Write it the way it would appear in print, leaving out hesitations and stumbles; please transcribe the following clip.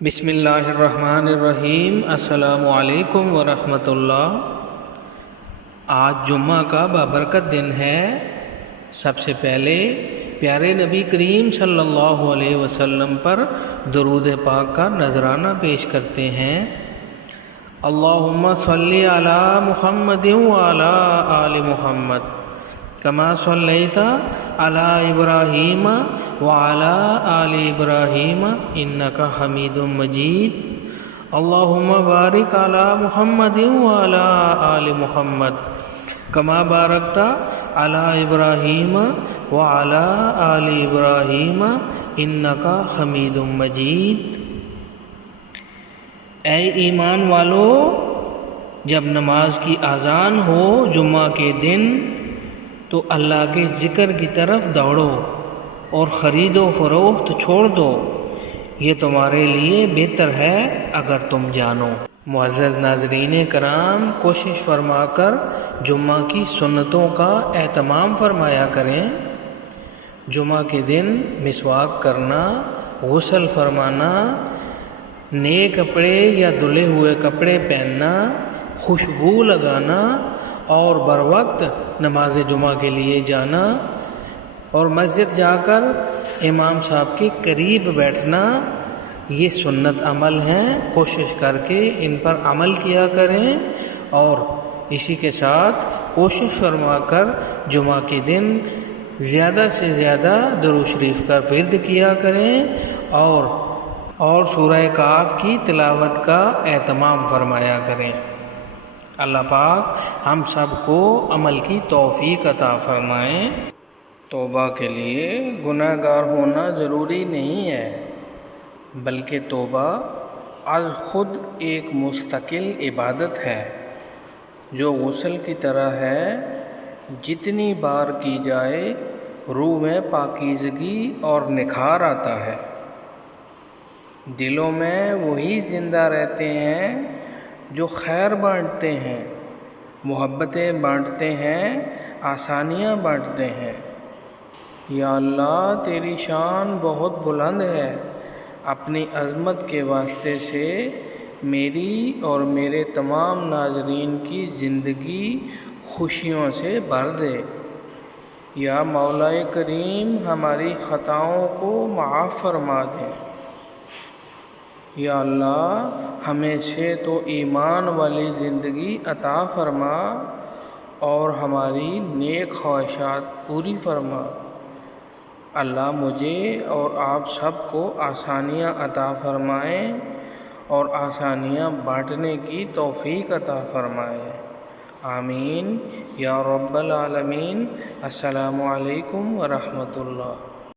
بسم اللہ الرحمن الرحیم۔ السلام علیکم ورحمۃ اللہ۔ آج جمعہ کا بابرکت دن ہے۔ سب سے پہلے پیارے نبی کریم صلی اللہ علیہ وسلم پر درود پاک کا نذرانہ پیش کرتے ہیں۔ اللہم صلی علی محمد وعلی آل محمد کما صلیت علی ابراہیم وعلی آل ابراہیم انک حمید مجید۔ اللہم بارک علی محمد وعلی آل محمد کما بارکت علی ابراہیم وعلی آل ابراہیم انک حمید مجید۔ اے ایمان والو، جب نماز کی اذان ہو جمعہ کے دن تو اللہ کے ذکر کی طرف دوڑو اور خرید و فروخت چھوڑ دو، یہ تمہارے لیے بہتر ہے اگر تم جانو۔ معزز ناظرین کرام، کوشش فرما کر جمعہ کی سنتوں کا اہتمام فرمایا کریں۔ جمعہ کے دن مسواک کرنا، غسل فرمانا، نئے کپڑے یا دھلے ہوئے کپڑے پہننا، خوشبو لگانا اور بر وقت نماز جمعہ کے لیے جانا اور مسجد جا کر امام صاحب کے قریب بیٹھنا، یہ سنت عمل ہیں۔ کوشش کر کے ان پر عمل کیا کریں اور اسی کے ساتھ کوشش فرما کر جمعہ کے دن زیادہ سے زیادہ درود شریف کا ورد کیا کریں اور سورہ کہف کی تلاوت کا اہتمام فرمایا کریں۔ اللہ پاک ہم سب کو عمل کی توفیق عطا فرمائیں۔ توبہ کے لیے گناہ گار ہونا ضروری نہیں ہے، بلکہ توبہ از خود ایک مستقل عبادت ہے جو غسل کی طرح ہے۔ جتنی بار کی جائے روح میں پاکیزگی اور نکھار آتا ہے، دلوں میں وہی زندہ رہتے ہیں جو خیر بانٹتے ہیں، محبتیں بانٹتے ہیں، آسانیاں بانٹتے ہیں۔ یا اللہ، تیری شان بہت بلند ہے، اپنی عظمت کے واسطے سے میری اور میرے تمام ناظرین کی زندگی خوشیوں سے بھر دے۔ یا مولا کریم، ہماری خطاؤں کو معاف فرما دے۔ یا اللہ، ہمیں صحت و ایمان والی زندگی عطا فرما اور ہماری نیک خواہشات پوری فرما۔ اللہ مجھے اور آپ سب کو آسانیاں عطا فرمائیں اور آسانیاں بانٹنے کی توفیق عطا فرمائے۔ آمین یا رب العالمین۔ السلام علیکم ورحمۃ اللہ۔